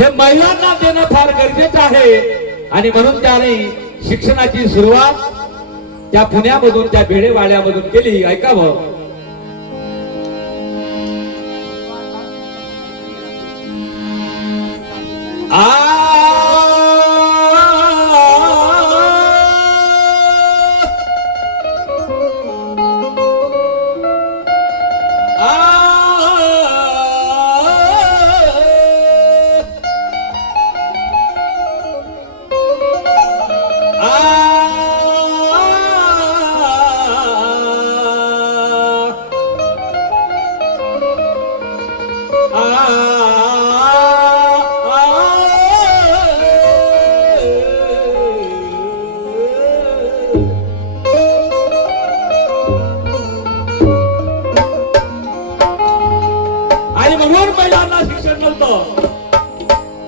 हे महिलांना देणं फार गरजेचं आहे आणि म्हणून त्याने शिक्षणाची सुरुवात त्या पुण्यामधून त्या भेडेवाड्यामधून केली. ऐकावं.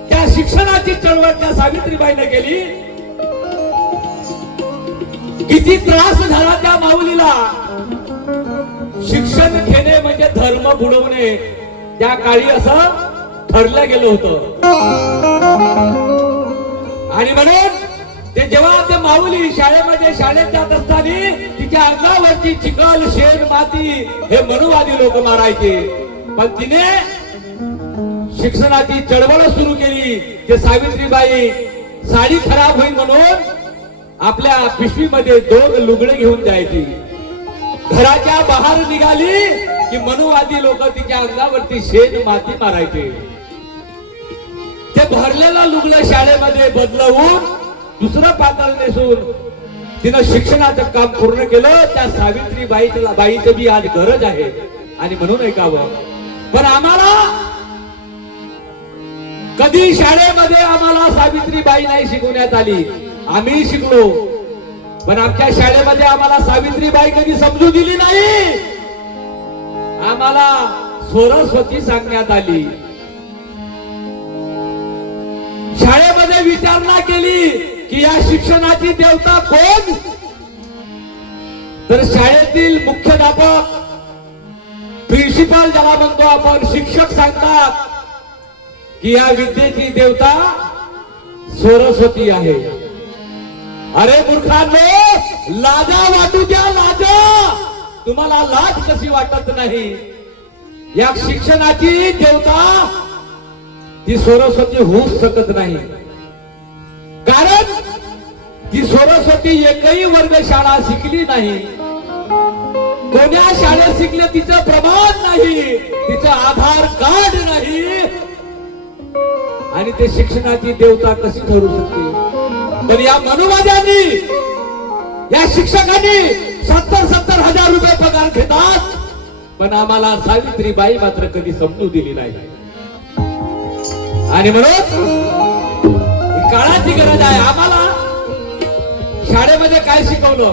त्या शिक्षणाची चळवळ त्या सावित्रीबाईने केली. किती त्रास झाला त्या माऊलीला. शिक्षण घेणे म्हणजे धर्म बुडवणे त्या काळी असं ठरलं गेलं होतं. आणि म्हणून ते जेव्हा ते माऊली शाळेत जात असताना तिच्या अंगावरची चिखल शेण माती हे मनुवादी लोक मारायचे. पण तिने शिक्षणाची चळवळ सुरू केली. ते सावित्रीबाई साडी खराब होईल म्हणून आपल्या पिशवीमध्ये 2 लुगडे घेऊन जायची. घराच्या बाहेर निघाली की मनुवादी लोक तिच्या अंगावरती शेण माती मारायचे. ते भरलेलं लुगडं शाळेमध्ये बदलवून दुसरं पातळ नेसून तिनं शिक्षणाचं काम पूर्ण केलं. त्या सावित्रीबाईचं बी आज गरज आहे आणि म्हणून ऐकावं. पण आम्हाला कधी शाळेमध्ये आम्हाला सावित्रीबाई नाही शिकवण्यात आली. आम्ही शिकलो पण आमच्या शाळेमध्ये आम्हाला सावित्रीबाई कधी समजू दिली नाही. आम्हाला सरस्वती सांगण्यात आली. शाळेमध्ये विचारणा केली की या शिक्षणाची देवता कोण. तर शाळेतील मुख्याध्यापक प्रिन्सिपल ज्याला म्हणतो आपण शिक्षक सांगतात की या विद्येची देवता सरस्वती आहे. अरे मूर्खांनो, लाजा वाटू द्या. लाजा. तुम्हाला लाज कशी वाटत नाही. या शिक्षणाची देवता ती सरस्वती होऊच शकत नाही. कारण ती सरस्वती एकही वर्गशाळा शिकली नाही. कोण्या शाळेत शिकले तिचं प्रमाण नाही, तिचं आधार कार्ड नाही. आणि ते शिक्षणाची देवता कशी ठरू शकते. तर या मनुवाद्यांनी या शिक्षकांनी 70-70 हजार रुपये पगार घेतात. पण आम्हाला सावित्रीबाई मात्र कधी समजू दिली नाही. आणि म्हणून काळाची गरज आहे. आम्हाला शाळेमध्ये काय शिकवलं.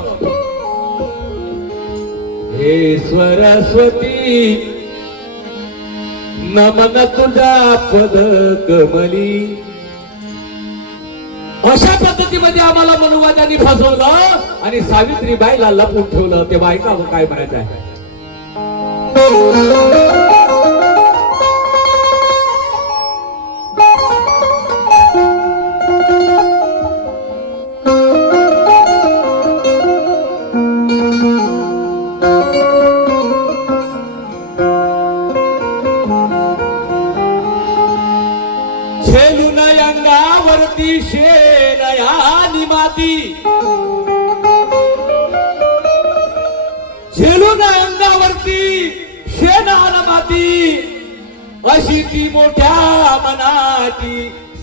हे सरस्वती नमन तुझा पद कमली. अशा पद्धतीमध्ये आम्हाला मनुवाद्यांनी फसवलं आणि सावित्रीबाईला लपवून ठेवलं. तेव्हा ऐकावं काय म्हणायचं आहे. झेलून अंगावरती शेणयानी माती. झेलून अंगावरती शेणान माती अशी ती मोठ्या मनाची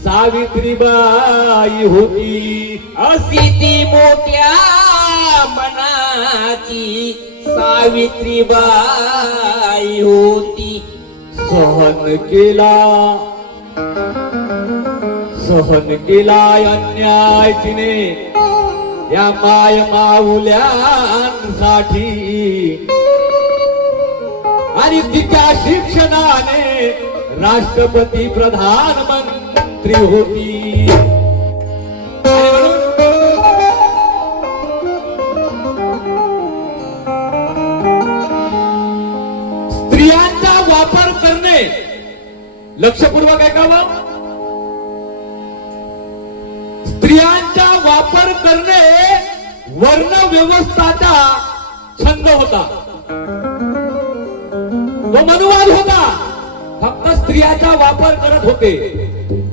सावित्रीबाई होती. अशी ती मोठ्या मनाची सावित्रीबाई होती. सहन केला अन्याय तिने या माय माऊल्यांसाठी. आणि तिच्या शिक्षणाने राष्ट्रपती प्रधानमंत्री होती. स्त्रियांचा वापर करणे लक्षपूर्वक ऐकावं. स्त्रियांचा वापर करणे वर्ण व्यवस्थाचा छंद होता, तो मनुवाद होता. फक्त स्त्रियाचा वापर करत होते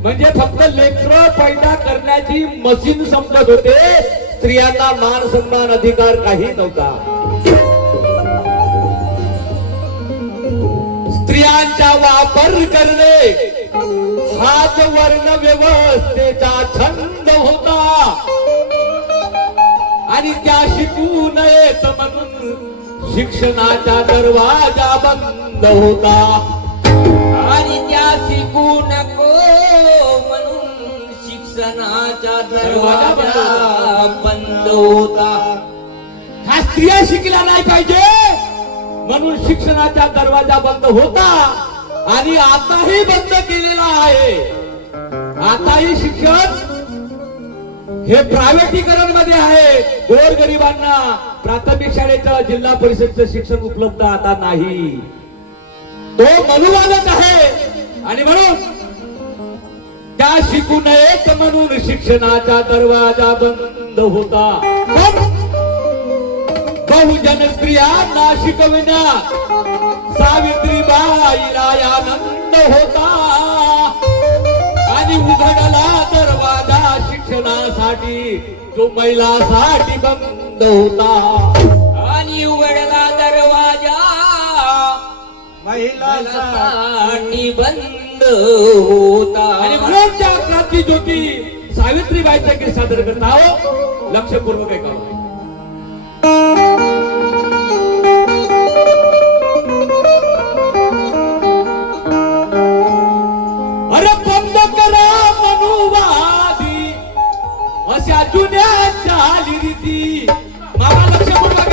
म्हणजे फक्त लेकरं पैदा करण्याची मशीन समजत होते. स्त्रियांना मान सन्मान अधिकार काही नव्हता. स्त्रियांचा वापर करणे हाच वर्ण व्यवस्थेचा छंद होता आणि त्या शिकू नयेत म्हणून शिक्षणाचा दरवाजा बंद होता. आणि त्या शिकू नको म्हणून शिक्षणाचा दरवाजा बंद होता. ह्या स्त्रिया शिकल्या नाही पाहिजे म्हणून शिक्षणाचा दरवाजा बंद होता आणि आताही बंद केलेला आहे. आताही शिक्षण हे प्रायव्हेटीकरण मध्ये आहे. गोरगरिबांना प्राथमिक शाळेचं जिल्हा परिषदचं शिक्षण उपलब्ध आता नाही. तो मनुवादच आहे आणि म्हणून त्या शिकू नयेत म्हणून शिक्षणाचा दरवाजा बंद होता. पण बहुजन स्त्रियांना शिकविण्यात सावित्रीबाईला आनंद होता आणि उघडला दरवाजा शिक्षणासाठी जो महिलांसाठी बंद होता. आणि उघडला दरवाजा महिलांसाठी बंद होता. आणि म्हणून त्या क्रांती ज्योती सावित्रीबाईचा गीत सादर करत आहोत. लक्षपूर्वक ऐका. अरे बंद करा मनुवादी अशा जुन्या चालीरीती. मामा लक्षपूर्वक ऐका.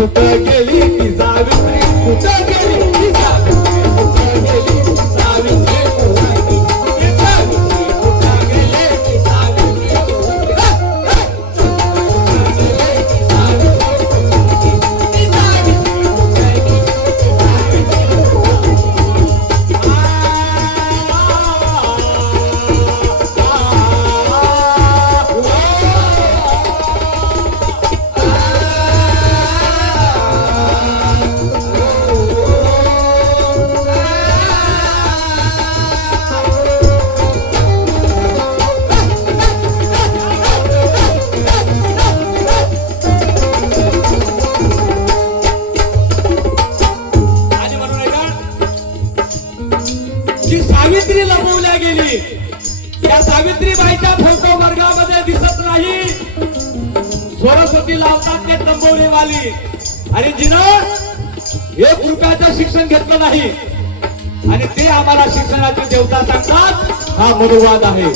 कुठं गेली ती सावित्री, कुठं गेली ती सावित्री, कुठं गेली सावित्री, कुठं गेली ती सावित्री, कुठं गेली ती सावित्री, सावित्री लपवल्या गेली. त्या सावित्रीबाईच्या फोटो वर्गामध्ये दिसत नाही. सरस्वती लावतात ते तंबोरेवाली आणि जिनं 1 रुपयाचं शिक्षण घेतलं नाही आणि ते आम्हाला शिक्षणाची देवता सांगतात. हा मनुवाद आहे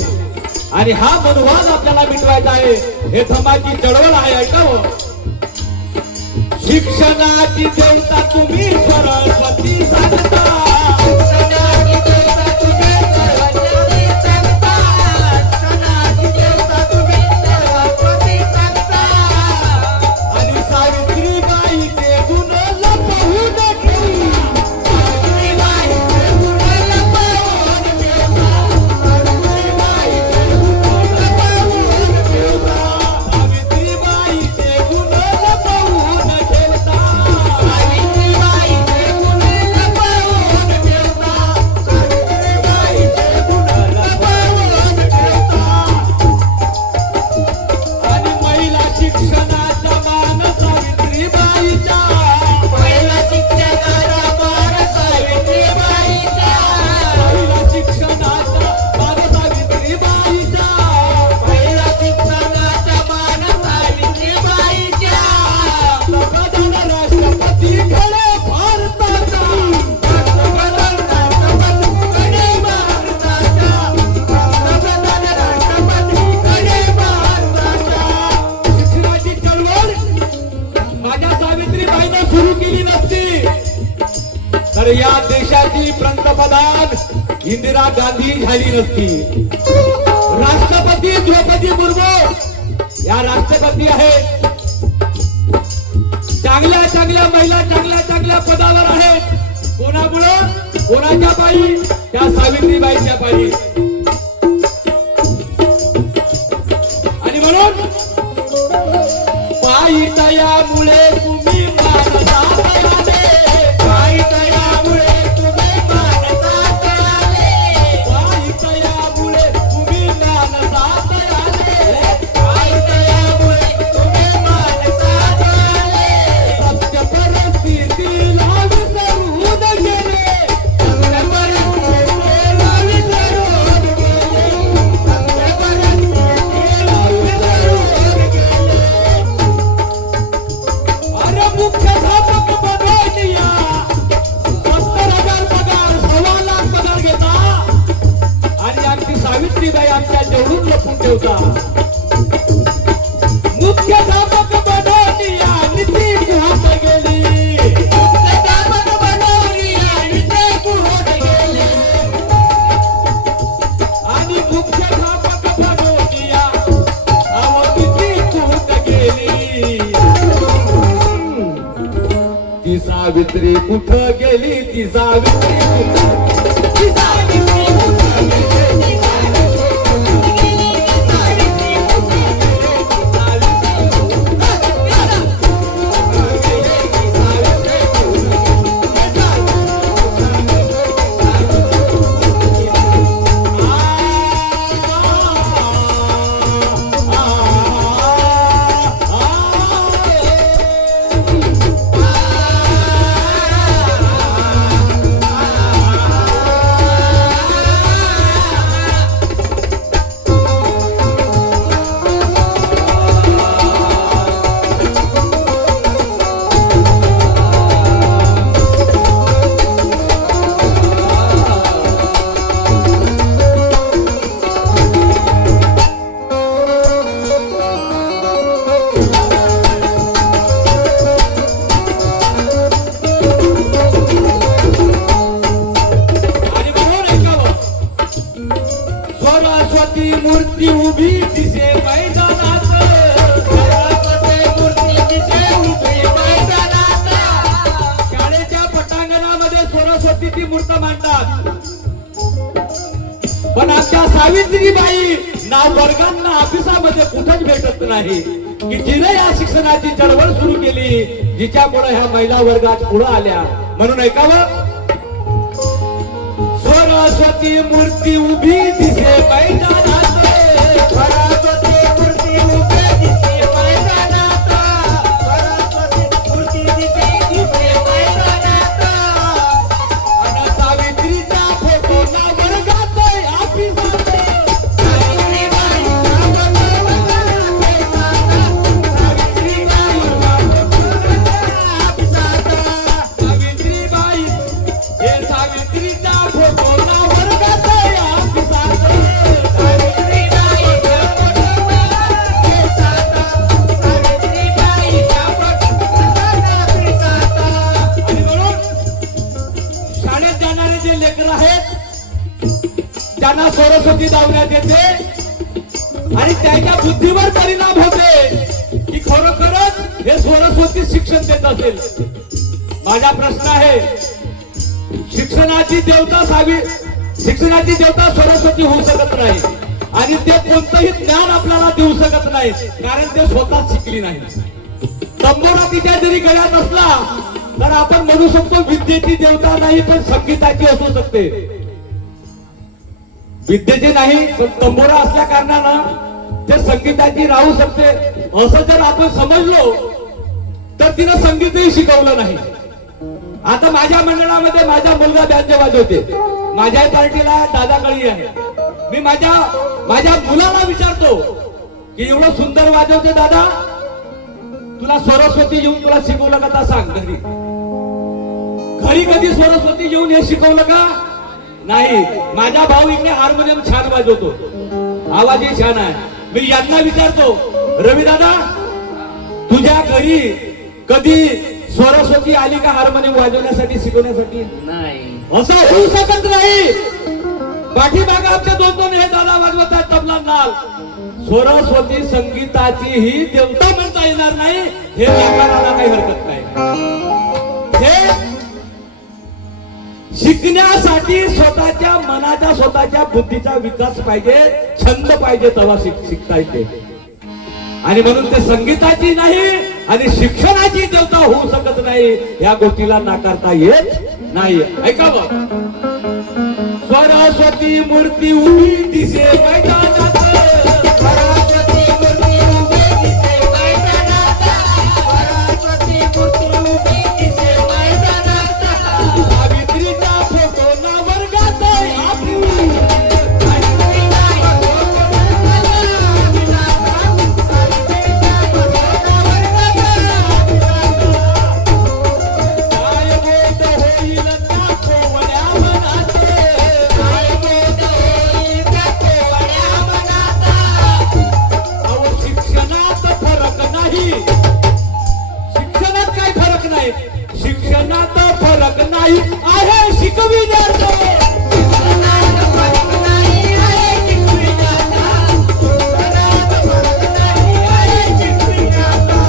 आणि हा मनुवाद आपल्याला मिटवायचा आहे. हे धमाची चळवळ आहे. ऐकावं. शिक्षणाची देवता तुम्ही सरस्वती सांगता, तर या देशाची पंतप्रधान इंदिरा गांधी झाली नसती. राष्ट्रपती द्रौपदी मुर्मू या राष्ट्रपती आहेत. चांगल्या चांगल्या महिला चांगल्या चांगल्या पदावर आहेत. कोणामुळं? कोणाच्या पायी? त्या सावित्रीबाईच्या पायी. आणि म्हणून पायी तयामुळे तुम्ही मानसात आले. पायी तयामुळे तुम्ही मानसात आले. पायी तयामुळे तुम्ही मानसात आले. पायी तयामुळे तुम्ही मानसात आले. सत्य परिस्थितीला विसरून गेले. सत्य परिस्थितीला विसरून गेले. सत्य परिस्थितीला विसरून गेले. अरे मुख्याध्यापक बनवूया 70,000 पगार 1.25 लाख पगार घेता आणि आमची सावित्रीबाई आमच्या जेवढून लपून ठेवता. मुख्याध्यापक बनवूया नीती गुहात गेली. मुख्याध्यापक बनवूया नीती गुहात गेली. आणि मुख्याध्यापक बनवूया नीती गुहात गेली. ती सावित्री कुठं गेली? ती सावित्री कुठं? ती सावित्री कुठं गेली? ती सावित्री कुठं गेली? ती सावित्री कुठं गेली? ती सावित्री कुठं गेली? ती सावित्री आणि म्हणून ऐकावं. सरस्वती मूर्ती उभी दिसे मैदानात. सरस्वती मूर्ती दिसे उभी मैदानात. शाळेच्या पटांगणामध्ये सरस्वतीची मूर्त मांडतात. पण आमच्या सावित्रीबाई ना वर्गात ना ऑफिसामध्ये कुठंच भेटत नाही. की जिने या शिक्षणाची चळवळ सुरू केली, जिच्यामुळे ह्या महिला वर्गात पुढे आल्या. म्हणून ऐकावं. सरस्वती मूर्ती उभी दिसे मैदानात. सरस्वती मूर्ती उभी दिसे मैदानात. सरस्वती मूर्ती दिसे मैदानात. आणि सावित्रीचा फोटो ना वर्गात ऑफिसात. सावित्रीबाईचा फोटो वर्गात सावित्रीबाईचा फोटो ऑफिसात. सावित्रीबाई हे सावित्रीचा फोटो ना वर्गात ऑफिसात. सावित्रीबाईचा फोटो ऑफिसात. सावित्रीबाईचा फोटो ऑफिसात. आणि म्हणून शाळेत जाणारे जे लेकर आहेत त्यांना सरस्वती दावण्यात येते आणि त्याच्या बुद्धीवर परिणाम होते की खरोखरच हे सरस्वती शिक्षण देत असेल. माझा प्रश्न आहे, शिक्षणाची देवता सरस्वती होऊ शकत नाही आणि ते कोणतंही ज्ञान आपल्याला देऊ शकत नाही, कारण ते स्वतः शिकली नाही. तंबोरा तिच्या जरी गळ्यात असला तर आपण म्हणू शकतो विद्येची देवता नाही पण संगीताची असू शकते. विद्येची नाही पण तंबोरा असल्या कारणानं ते संगीताची राहू शकते. असं जर आपण समजलो तर तिनं संगीतही शिकवलं नाही. आता माझ्या मंडळामध्ये माझा मुलगा बँजो वाजवते. माझ्या पार्टीला दादा कळी आहे. मी माझ्या मुलाला विचारतो की एवढं सुंदर वाजवते दादा, तुला सरस्वती येऊन तुला शिकवलं का? ता सांग. घरी कधी सरस्वती येऊन हे शिकवलं का? नाही. माझा भाऊ इकडे हार्मोनियम छान वाजवतो, आवाजही छान आहे. मी यांना विचारतो, रवी दादा तुझ्या घरी कधी सरस्वती आली का हार्मोनियम वाजवण्यासाठी शिकवण्यासाठी? नाही. असं होऊ शकत नाही. पाठीमागे आमच्या दोन दोन हे दादा वाजवतात तबला नाल. सरस्वती संगीताची ही देवता म्हणता येणार नाही, हे नाकाराला काही हरकत नाही. हे शिकण्यासाठी स्वतःच्या मनाच्या स्वतःच्या बुद्धीचा विकास पाहिजे, छंद पाहिजे, तेव्हा शिकता येते. आणि म्हणून ते संगीताची नाही आणि शिक्षणाची देवता होऊ शकत नाही, या गोष्टीला नाकारता येत नाही. ऐका मग, सरस्वती मूर्ती उभी दिसे मैदानात, सरस्वती मूर्ती उभी दिसे मैदानात, सरस्वती मूर्ती उभी दिसे मैदानात, सावित्रीचा फोटो ना वर्गात आपली, शिक्षणात फरक नाही आहे शिकविण्याचा. शिक्षणात फरक नाही आहे शिकविण्याचा, शिक्षणात फरक नाही आहे शिकविण्याचा.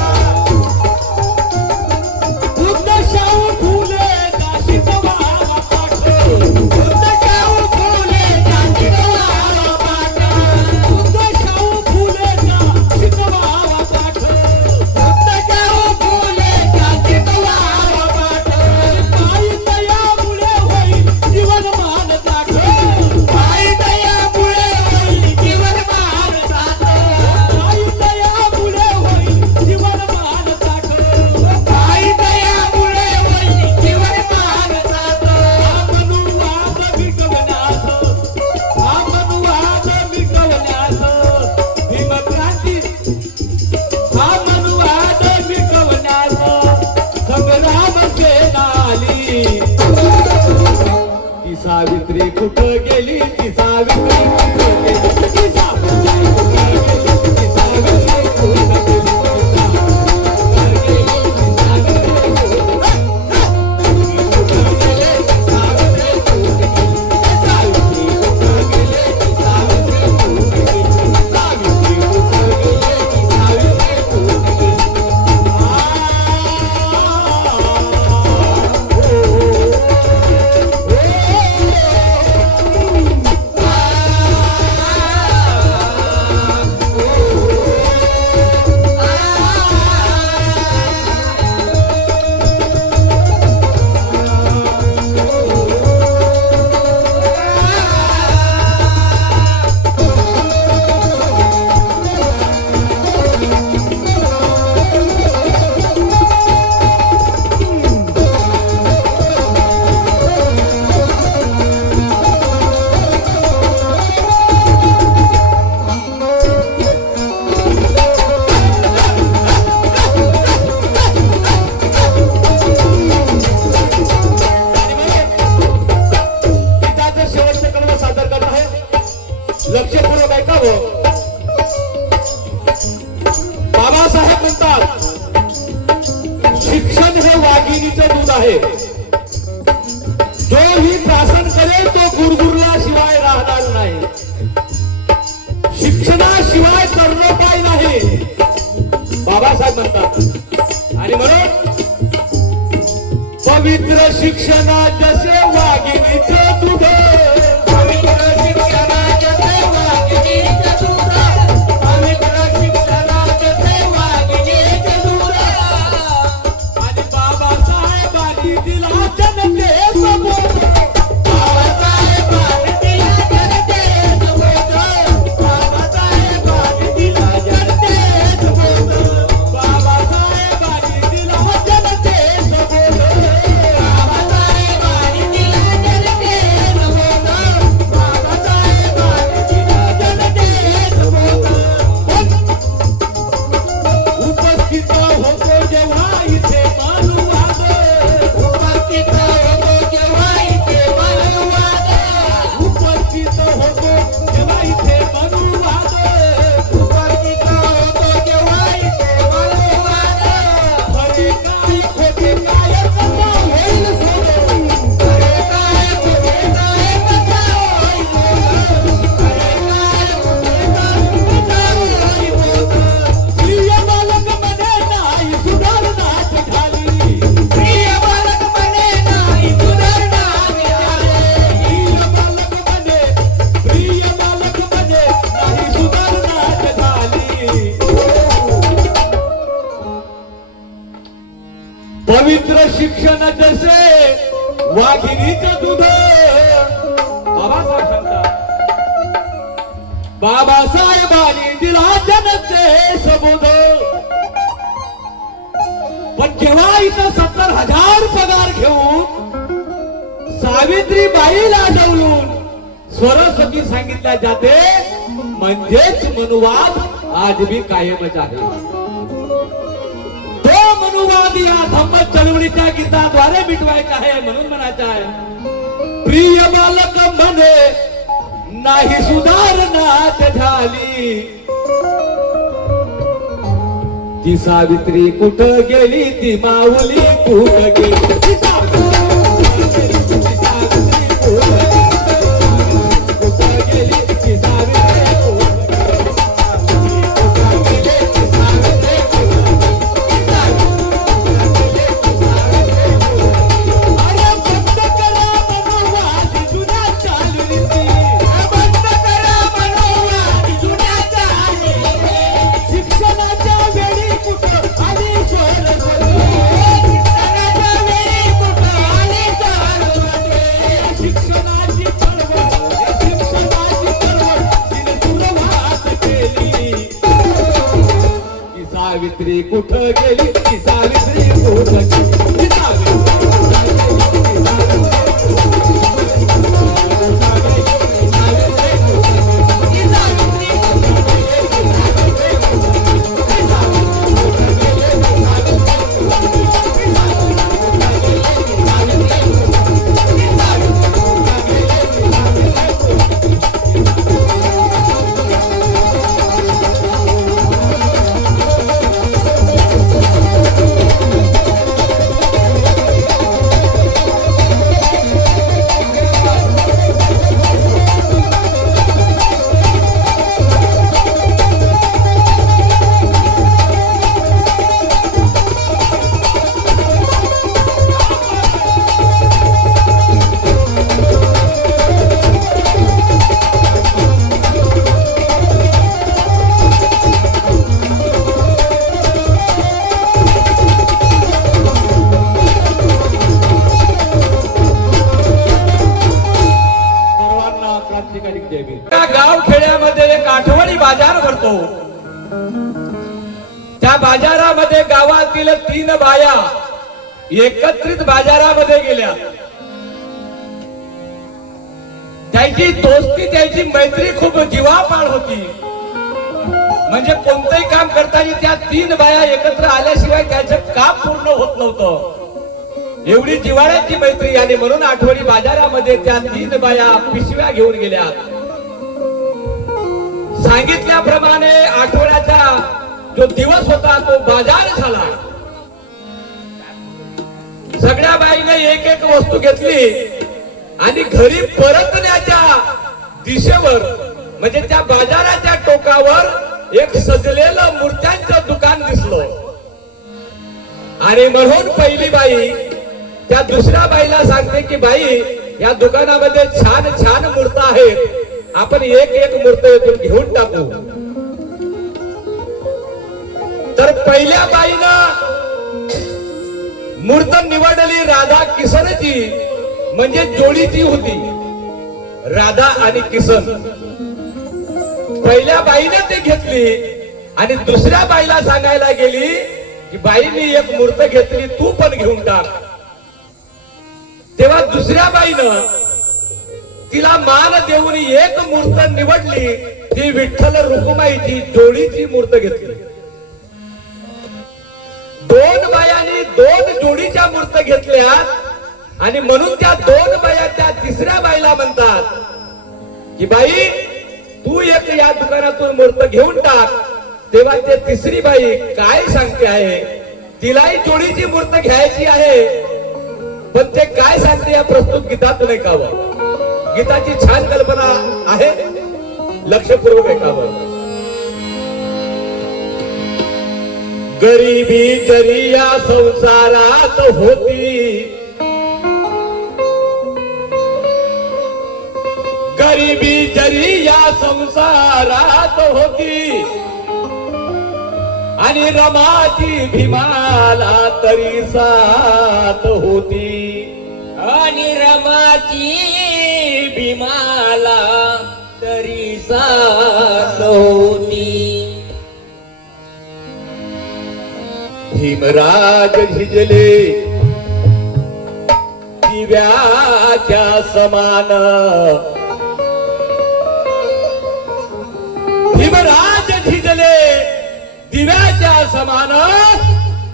बुद्ध शाहू फुले का शिकवावा पाठ, बुद्ध शाहू फुले का शिकवावा पाठ, बुद्ध शाहू फुले का शिकवावा पाठ, बुद्ध शाहू फुले का शिकवावा पाठ. आई दयामुळे होईल जीवनमान दाख, आई दयामुळे होईल जीवनमान साथ, आई दयामुळे होईल जीवनमान दाख. आई दयामुळे होईल जीवनमान साथ. अनुवाद विकवण्यास, अनुवाद विकवण्यास भीमक्रांती, अनुवाद विकवण्यास संग्राम सेनाली. ती सावित्री कुठं गेली, ती सावित्री कुठं गेली, ती सावित्री कुठं गेली, ती सावित्री कुठं गेली, लक्षपूर्वक ऐकावं. बाबासाहेब म्हणतात, शिक्षण हे वाघिणीचं दूध आहे, जो ही प्राशन करेल तो गुरगुरला शिवाय राहणार नाही. शिक्षणाशिवाय तरणोपाय नाही, बाबासाहेब म्हणतात. आणि म्हणून पवित्र शिक्षणा जसे वाघिणीचं दूध, पवित्र शिक्षणा जसे वाघिणीचं दूध, पवित्र शिक्षणा जसे वाघिणीचं दूध. आणि बाबासाहेबांनी दिला जनतेचा बोध, बाबासाहेबांनी दिला जनतेचा बोध, बाबासाहेबांनी दिला जनतेचा बोध, बाबासाहेबांनी दिला जनतेचा बोध, बाबासाहेबांनी दिला जनतेचा शिक्षण जसे वाघिणीचं दूध. बाबासाहेब सांगतात, बाबासाहेबांनी दिला जनते सबोध. पण जेव्हा इथं 70,000 पगार घेऊन सावित्रीबाईला डवलून सरस्वती सांगितल्या जाते, म्हणजेच मनुवाद आज भी कायमच आहे. तो मनुवाद या धम्म चळवळीच्या गीताद्वारे मिटवायचा आहे. म्हणून म्हणायचं आहे, प्रिय बालक म्हणे नाही सुधारणात झाली, ती सावित्री कुठं गेली, ती माऊली कुठं गेली, ती सावित्री कुठं गेली, ती सावित्री सावित्री कुठं गेली, ती सावित्री कुठं गेली, ती गाव खेड्यामध्ये एक आठवडी बाजार भरतो. त्या बाजारामध्ये गावातील 3 बाया एकत्रित बाजारामध्ये गेल्या. त्याची दोस्ती, त्याची मैत्री खूप जीवापाड होती. म्हणजे कोणतंही काम करताना त्या 3 बाया एकत्र आल्याशिवाय त्याचं काम पूर्ण होत नव्हतं. एवढी जिव्हाळ्याची मैत्री. आणि म्हणून आठवडी बाजारामध्ये त्या 3 बाया पिशव्या घेऊन गेल्या. सांगितल्याप्रमाणे आठवड्याचा जो दिवस होता तो बाजार झाला. सगळ्या बाईने एक एक वस्तू घेतली आणि घरी परतण्याच्या दिशेवर म्हणजे त्या बाजाराच्या टोकावर एक सजलेलं मूर्त्यांचं दुकान दिसलं. आणि म्हणून पहिली बाई त्या दुसऱ्या बाईला सांगते की बाई, या दुकानामध्ये छान छान मूर्त आहेत, आपण एक एक मूर्त येथून घेऊन टाकू. तर पहिल्या बाईनं मूर्त निवडली राधा किसनची, म्हणजे जोडीची होती राधा आणि किसन. पहिल्या बाईने ते घेतली आणि दुसऱ्या बाईला सांगायला गेली की बाई, मी एक मूर्त घेतली, तू पण घेऊन टाक. तेव्हा दुसऱ्या बाईनं तिला मान देऊन एक मूर्त निवडली, ती विठ्ठल रुक्माईची जोडीची मूर्त घेतली. 2 बायांनी 2 जोडीच्या मूर्त घेतल्या. आणि म्हणून त्या 2 बाया त्या तिसऱ्या बाईला म्हणतात की बाई, तू एक या दुकानातून मूर्त घेऊन टाक. तेव्हा ते तिसरी बाई काय सांगते आहे, तिलाही जोडीची मूर्त घ्यायची आहे, पण ते काय सांगते या प्रस्तुत गीतातून ऐकावं. गीताची छान कल्पना आहे, लक्षपूर्वक ऐकावं. गरिबी जरी या संसारात होती, गरिबी जरी या संसारात होती, आणि रमाची भीमाला तरी साथ होती. आणि रमाची भीमाला तरी साथ होती. भीमराज झिजले दिव्याच्या समान. भीमराज झिजले दिव्याच्या समान,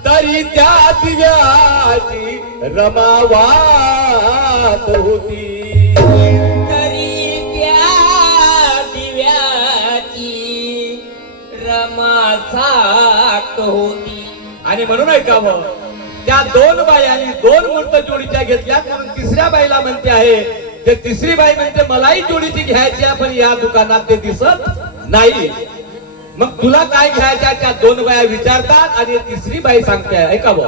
तरी त्या दिव्याची रमावात होती. तरी त्या दिव्याची रमा साथ होती. आणि म्हणून ऐकावं, त्या दोन बायांनी दोन मूर्त जोडीच्या घेतल्या, म्हणून तिसऱ्या बाईला म्हणते आहे, ते तिसरी बाई म्हणते मलाही जोडीची घ्यायची आहे, पण या दुकानात ते दिसत नाही. मग तुला काय घ्यायच्या, त्या दोन बाया विचारतात आणि तिसरी बाई सांगते, ऐकावं.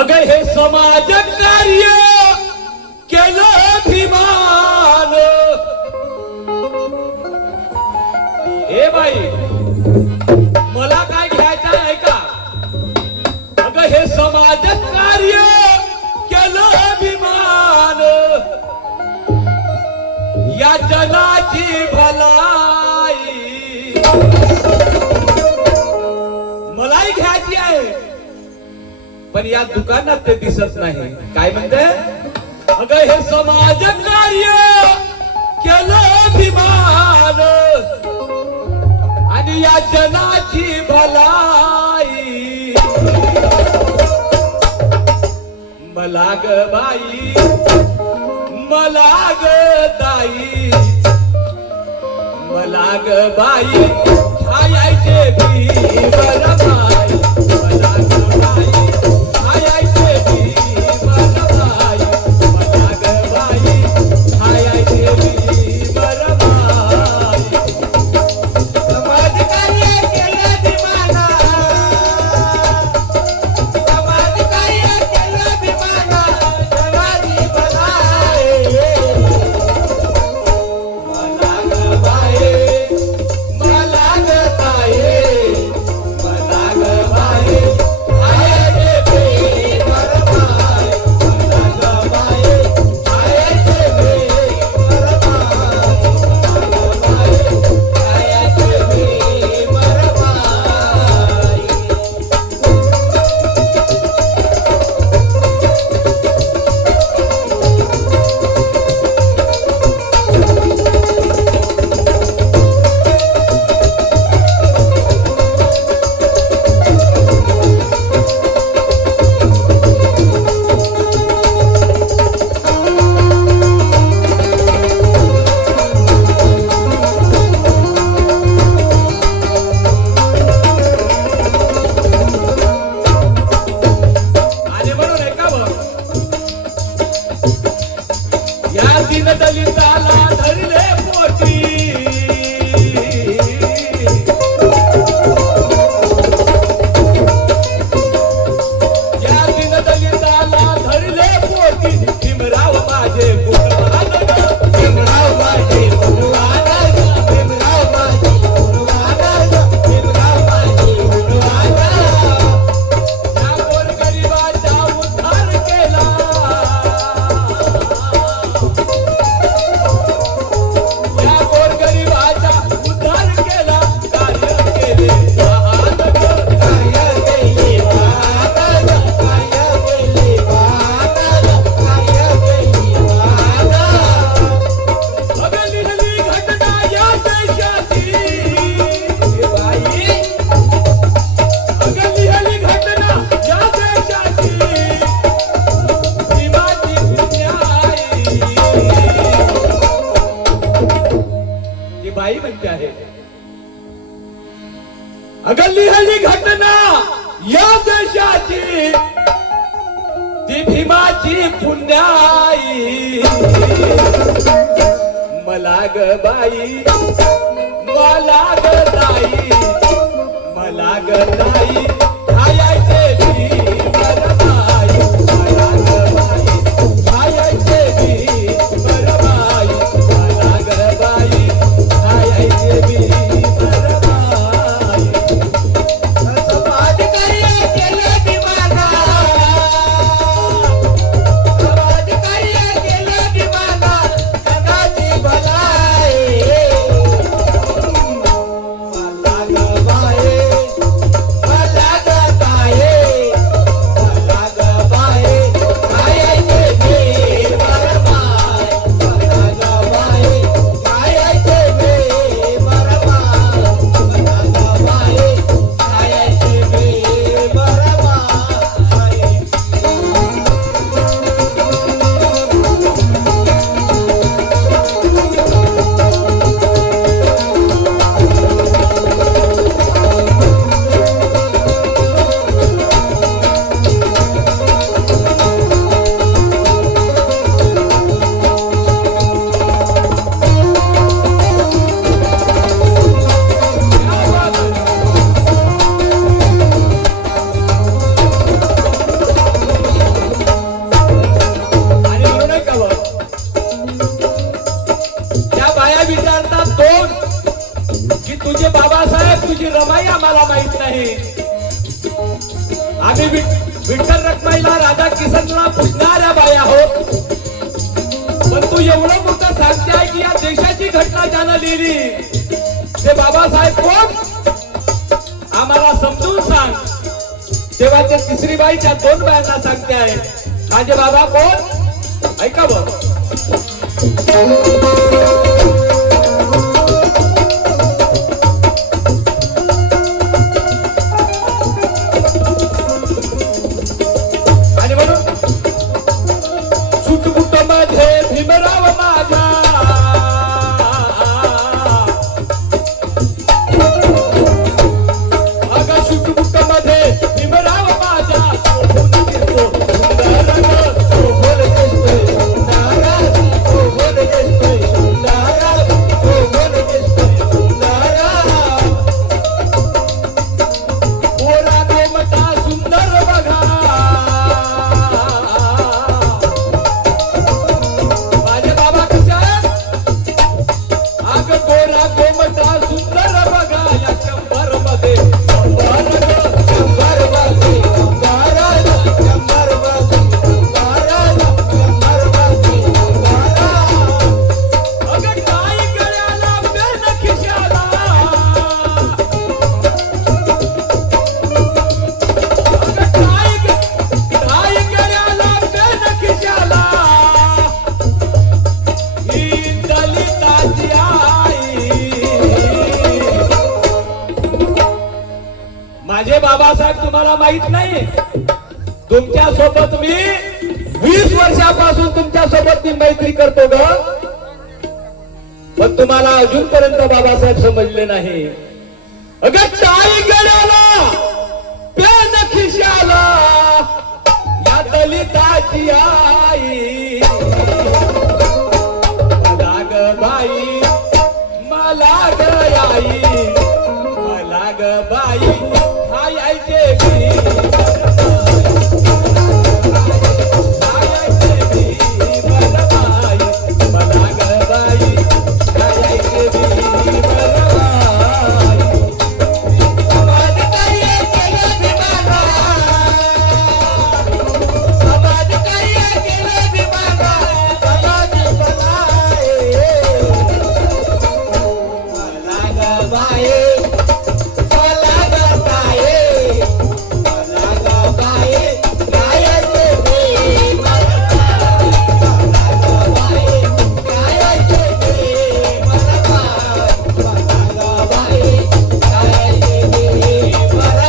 अगं हे समाज कार्य केलं भीमान. हे बाई मला काय घ्यायचं आहे का? अगं हे समाज कार्य केलं अभिमान. या जनाची भलाई मलाही घ्यायची आहे, पण या दुकानात ते दिसत नाही. काय म्हणते? अगं हे समाज कार्य केलं अभिमान आणि या जनाची भलाई मला ग बाई, मला ग ताई, मला ग बाई खायचे भीमर बाई. मला ग बाई खायचे भीमर बाई. मला ग बाई खायचे भीमर बाई. समाज कार्य केलं भीमाना. समाज कार्य केलं भीमाना. जनाची भलाई. मला ग बाई, मला ग ताई, मला ग बाई खायचे भीमर बाई. मला ग बाई खायचे भीमर बाई. मला ग बाई खायचे भीमर बाई. आणि म्हणून ऐकावं, या दीनदलिताला धरले पोटी. या दीनदलिताला धरले पोटी. भीमराव माझे गुणवान ग. भीमराव माझे गुणवान ग. भीमराव माझे गुणवान ग. भीमराव माझे गुणवान ग. या गोरगरिबाचा उद्धार केला. या गोरगरिबाचा उद्धार केला. कार्य केले महान ग. कार्य केले महान ग. कार्य केले महान ग. कार्य केले महान ग. अगं लिहिली घटना या देशाची. हे बाई, अगं लिहिली घटना या देशाची. भीमाची पुण्याई. ती बाई म्हणते आहे, अगं लिहिली घटना या देशाची. ती भीमाची पुण्याई. मला ग बाई, मला ग ताई, मला ग ताई खायचे भीमर बाई. मला ग बाई खायचे भीमर बाई. रमाई आम्हाला माहित नाही. आम्ही विठ्ठल रखमाईला राधा किसनला पुजणाऱ्या बाई आहोत. पण तू एवढं मोठं सांगते आहे की या देशाची घटना ज्यानं लिहिली ते बाबासाहेब कोण आम्हाला समजून सांग. तेव्हा ते तिसरी बाई त्या दोन बायांना सांगते आहे माझे बाबा कोण ऐका बघ. आणि म्हणून सुटकुट मध्ये भीमराव माझा अगं सुटकुट मध्ये भीमराव माझा शोभून दिसतो सुंदर ग, शोभून दिसतोय सुंदर, शोभून दिसतोय सुंदर, शोभून दिसतोय सुंदर. पोरा गोमटा सुंदर बघा माझे बाबा कसे आहेत. अग गोरा गोमटा सुंदर बघा या शंभर मध्ये शंभर ग, शंभर मध्ये शंभर, शंभर मध्ये शंभर, शंभर मध्ये शंभर. अग काय गळ्याला बेन खिशाला काय गळ्याला बेन खिशाला ही दलिताची आई. माझे बाबासाहेब तुम्हाला माहित नाही. तुमच्या सोबत मी 20 वर्षापासून तुमच्या सोबत मी मैत्री करतो ग. पण तुम्हाला अजूनपर्यंत बाबासाहेब समजले नाही. अगं टाळी गळ्याला पेन खिशाला या दलिताची आई. मला ग बाई मला ग आई मला ग बाई खायचे खायचे मला ग बाई खायचे समाज कार्य केलं विमाना, समाज कार्य केलं विमाना, समाज बनाए. मला ग बाई मला ग बाई मला ग बाई खायचे मला ग बाई खायचे मला ग बाई खायचे मला.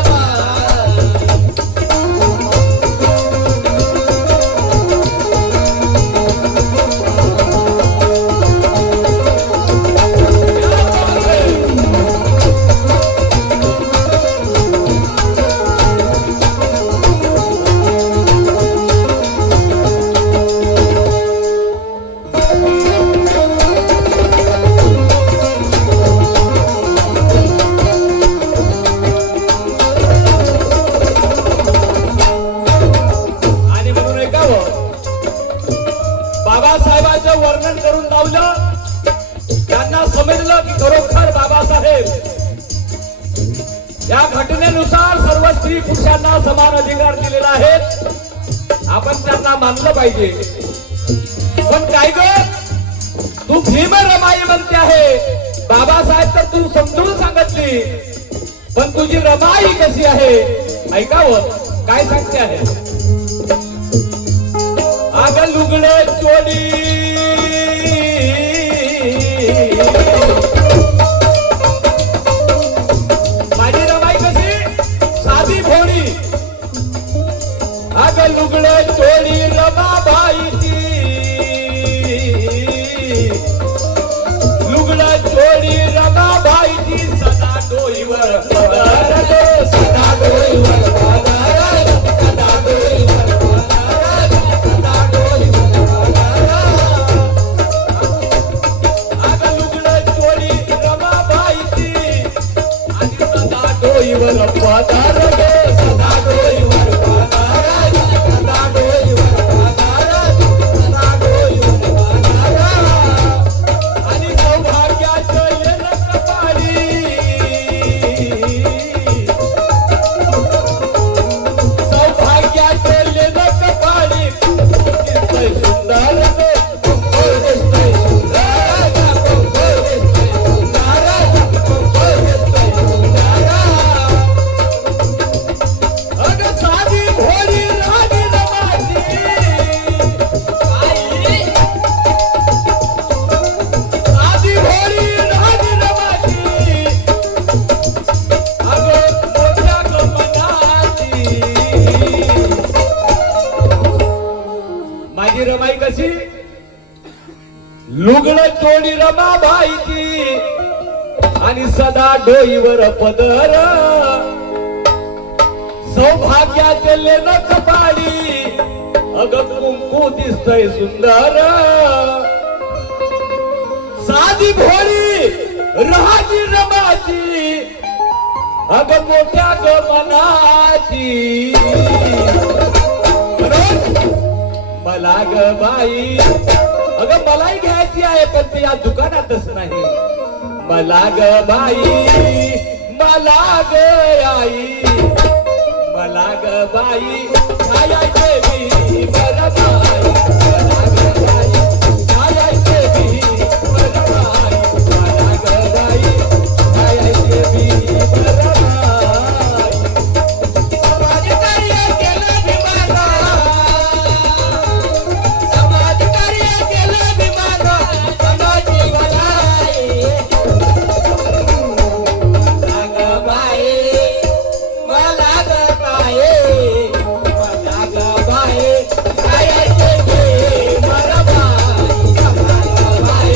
आणि म्हणून ऐकावं बाबासाहेबांचं वर्णन करून लावलं. त्यांना समजलं की खरोखर बाबासाहेब या घटनेनुसार सर्व स्त्री पुरुषांना समान अधिकार दिलेला आहे. आपण त्यांना मानलं पाहिजे. पण काय ग तू भीम रमाई म्हणते आहे. बाबासाहेब तर तू समजून सांगितली पण तुझी रमाई कशी आहे ऐकावं काय सांगते आहे. आग लुगडे चोली माझी रमाई कशी साधी भोळी. आग लुगडे चोली रमाबाईची लुगडे चोली रमाबाईची सदा डोईवर पगार ग, सदा डोईवर पगार, सदा डोईवर पगार, सदा डोईवर पगार. आग लुगडे चोली रमाबाईची आणि सदा डोईवर पगार ग, सदा डोईवर पगार, सदा डोईवर पगार, सदा डोईवर पगार. आणि सौभाग्याचं येणं कपाळी जोडी रमाबाईची आणि सदा डोईवर पदर सौभाग्याचे लेन कपाळी अग कुंकू दिसतय सुंदर साधी भोळी रहाची रमाची अग मोठ्या ग मनाची मला ग बाई अग मलाही घ्यायची आहे पण ती या दुकानातच नाही मला ग बाई मला ग आई मला ग बाई छायाचे मी बरबाई मला ग बाई छायाचे मी बरबाई मला ग बाई छायाचे मी बरबाई समाजकार्य केलं विमाना समाजकार्य केलं विमाना समाजी भलाई मला ग बाई मला ग बाई मला ग बाई छायाचे मी बरबाई मला ग बाई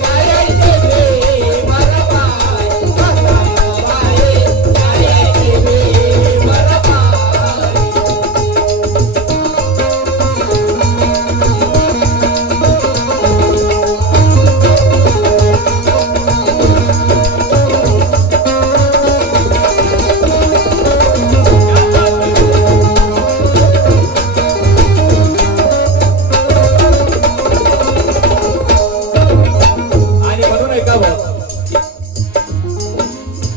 छायाचे मी बरबाई मला ग बाई छायाचे मी बरबाई आणि म्हणून ऐकावं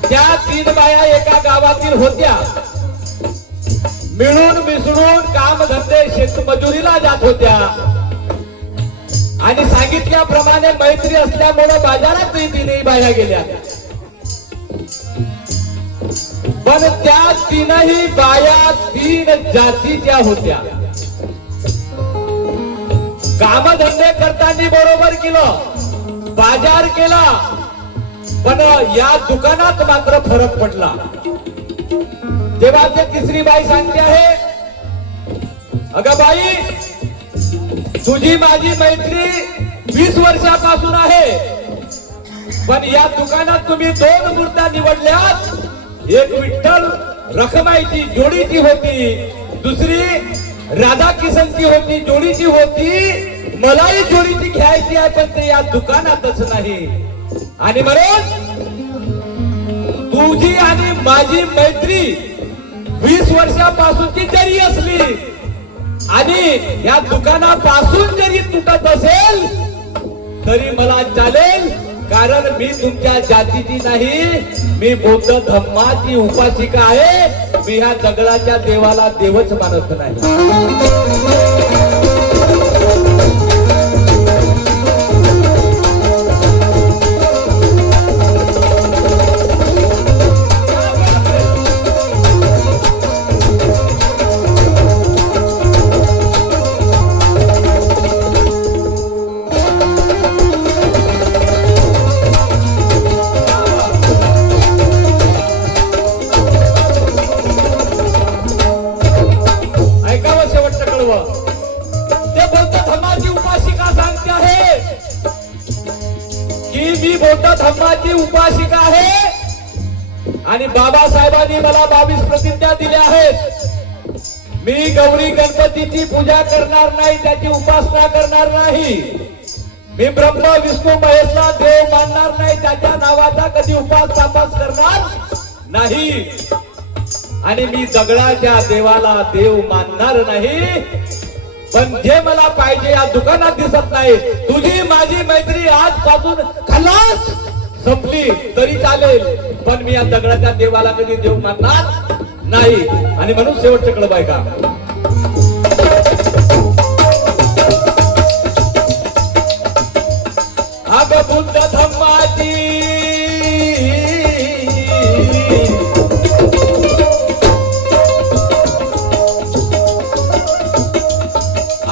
त्या तीन बाया एका गावातील होत्या मिळून मिसळून काम धंदे शेतमजुरीला जात होत्या आणि सांगितल्याप्रमाणे मैत्री असल्यामुळे बाजारात तीनही बाया गेल्या पण त्या तीनही बाया तीन जातीच्या होत्या कामधंदे करताना बरोबर केलं बाजार केला पण या दुकानात मात्र फरक पडला तेव्हा ते तिसरी बाई सांगते आहे अगं बाई तुझी माझी मैत्री 20 वर्षापासून आहे पण या दुकानात तुम्ही 2 मूर्त्या निवडल्यात एक विठ्ठल रखमाईची जोडीची होती दुसरी राधा किशनची होती जोडीची होती मलाही जोडीची घ्यायची आहे पण ते या दुकानातच नाही आणि म्हणून तुझी आणि माझी मैत्री 20 वर्षापासूनची जरी असली आणि या दुकानापासून जरी तुटत असेल तरी मला चालेल कारण मी तुमच्या जातीची नाही मी बौद्ध धम्माची उपासिका आहे मी ह्या दगडाच्या देवाला देवच मानत नाही ऐकावं शेवटचं कळवं ते बौद्ध धर्माची उपासिका सांगते आहे की मी बौद्ध धर्माची उपासिका आहे आणि बाबासाहेबांनी मला 22 प्रतिज्ञा दिल्या आहेत मी गौरी गणपतीची पूजा करणार नाही त्याची उपासना करणार नाही मी ब्रह्म विष्णू महेशला देव मानणार नाही त्याच्या नावाचा कधी उपास तापास करणार नाही आणि मी दगडाच्या देवाला देव मानणार नाही पण जे मला पाहिजे या दुकानात दिसत नाही तुझी माझी मैत्री आजपासून खलास संपली तरी चालेल पण मी या दगडाच्या देवाला कधी देव मानणार नाही आणि म्हणून शेवटचं कळब आहे का अग बुद्ध धम्माची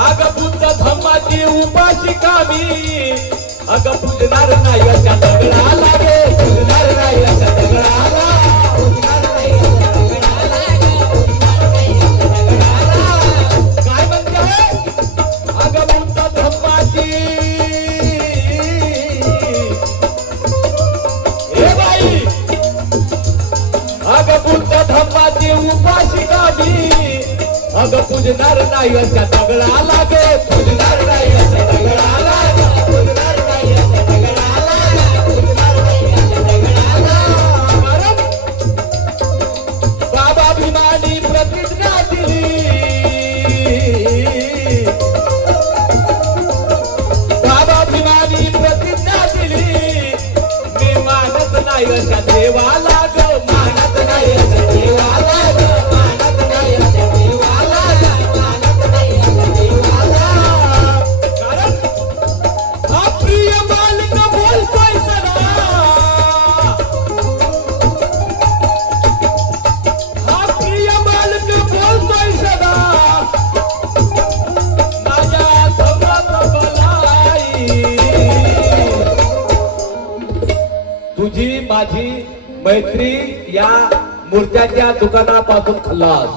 अग बुद्ध धम्माची उपासिका मी अग पूजणार नाही अशा दगडाला गे पूजणार नाही अशा दगडाला पूजणार नाही अशा दगडाला गे पूजणार नाही अशा दगडाला उपाशिका मी अग पूजणार नाही अशा दगडाला ग पूजणार नाही अशा दगडाला पूजणार नाही अशा दगडाला, पूजणार नाही अशा दगडाला. बाबा भीमानी प्रतिज्ञा दिली, बाबा भीमानी प्रतिज्ञा दिली, मी मानत नाही अशा देवाला ग मानत नाही अशा देवाला ग, मानत नाही अशा देवाला ग, मानत नाही अशा देवाला. कारण हा प्रिय मालक बोलतोय सदा, हा प्रिय मालक बोलतोय सदा, माझ्या धर्मात भलाई. तुझी माझी मैत्री या मूर्त्याच्या दुकानापासून खलास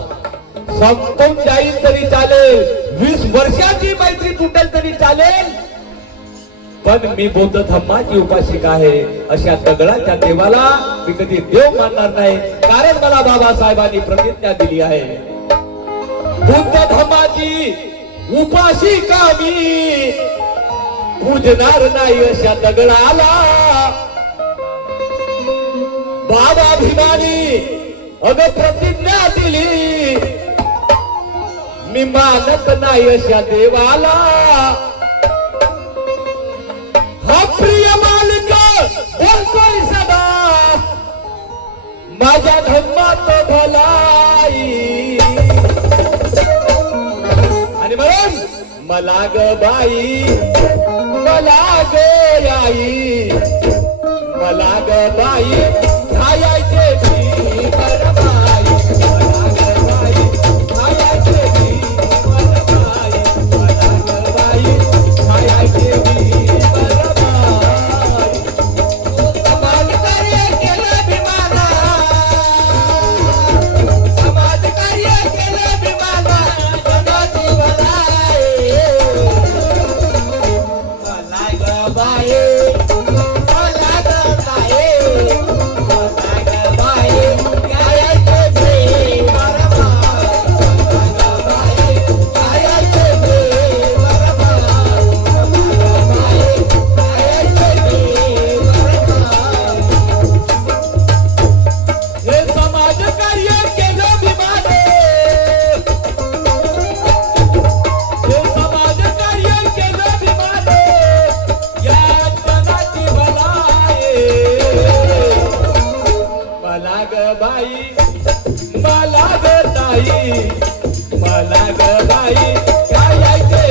संपून जाईल तरी चालेल, 20 वर्षाची मैत्री तुटेल तरी चालेल, पण मी बौद्ध धम्माची उपासिका आहे अशा दगडाच्या देवाला मी कधी देव मानणार नाही. कारण मला बाबासाहेबांनी प्रतिज्ञा दिली आहे, बुद्ध धम्माची उपासिका मी पूजणार नाही अशा दगडाला. बाबा भीमानी अग प्रतिज्ञा दिली, मी मानत नाही अशा देवाला. हा प्रिय मालक बोलतोय सदा, माझ्या धर्मात भलाई. आणि म्हणून मला ग बाई, मला ग आई, मला ग बाई खायचे मी बरबाई, मला ग बाई खायचे मी बरबाई, मला ग बाई खायचे मी बरबाई. समाजकार्य केलं भीमाला, समाजकार्य केलं भीमाला, जगाची भलाई. मला ग बाई, मला ग बाई, मला ग बाई, गायचे मी बरबाई, मला ग बाई, गायचे मी बरबाई, मला ग बाई, गायचे मी बरबाई. हे समाज कार्य केलं भीमाने, हे समाज कार्य केलं भीमाने, या जगाची भलाई. मला ग बाई, मला ग ताई, मला ग बाई खायचे